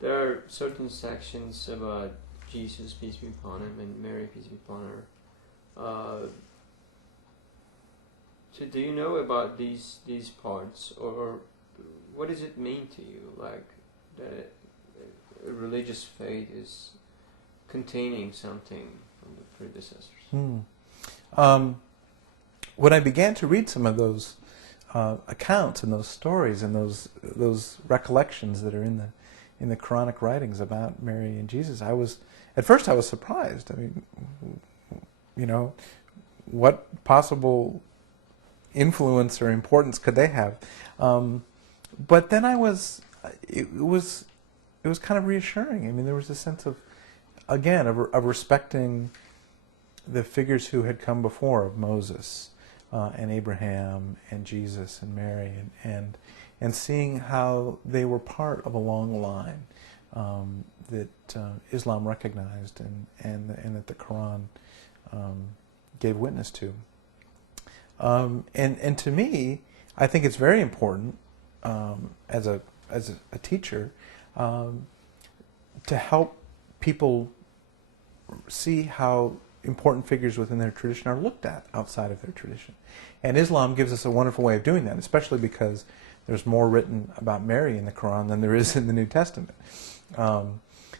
there are certain sections about Jesus, peace be upon him, and Mary, peace be upon her. So do you know about these parts, or what does it mean to you, like that a religious faith is containing something from the predecessors? When I began to read some of those accounts and those stories and those recollections that are in the Quranic writings about Mary and Jesus, at first I was surprised. I mean, what possible influence or importance could they have? But then it was kind of reassuring. I mean, there was a sense of, again, of respecting the figures who had come before, of Moses and Abraham and Jesus and Mary, and seeing how they were part of a long line that Islam recognized and that the Quran gave witness to. And to me, I think it's very important as a teacher to help people see how important figures within their tradition are looked at outside of their tradition. And Islam gives us a wonderful way of doing that, especially because there's more written about Mary in the Quran than there is in the New Testament.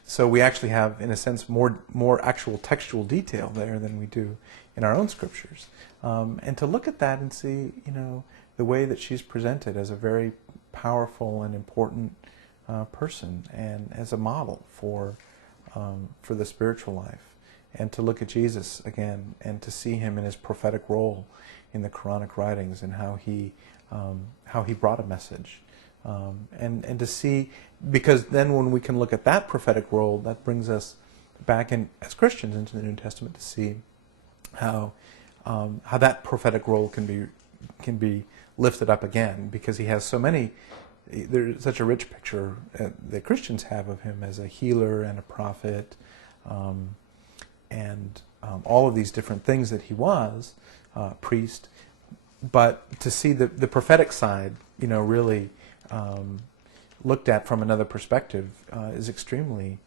So we actually have, in a sense, more actual textual detail there than we do in our own scriptures. And to look at that and see, the way that she's presented as a very powerful and important person, and as a model for the spiritual life. And to look at Jesus again, and to see him in his prophetic role in the Quranic writings, and how he brought a message, and to see, because then when we can look at that prophetic role, that brings us back in as Christians into the New Testament to see how that prophetic role can be lifted up again, because he has so many. There's such a rich picture that Christians have of him as a healer and a prophet. And all of these different things that he was, priest, but to see the prophetic side, really looked at from another perspective is extremely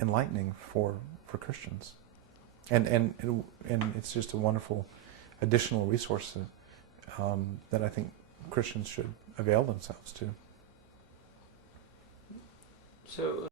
enlightening for Christians, and it's just a wonderful additional resource that I think Christians should avail themselves to. So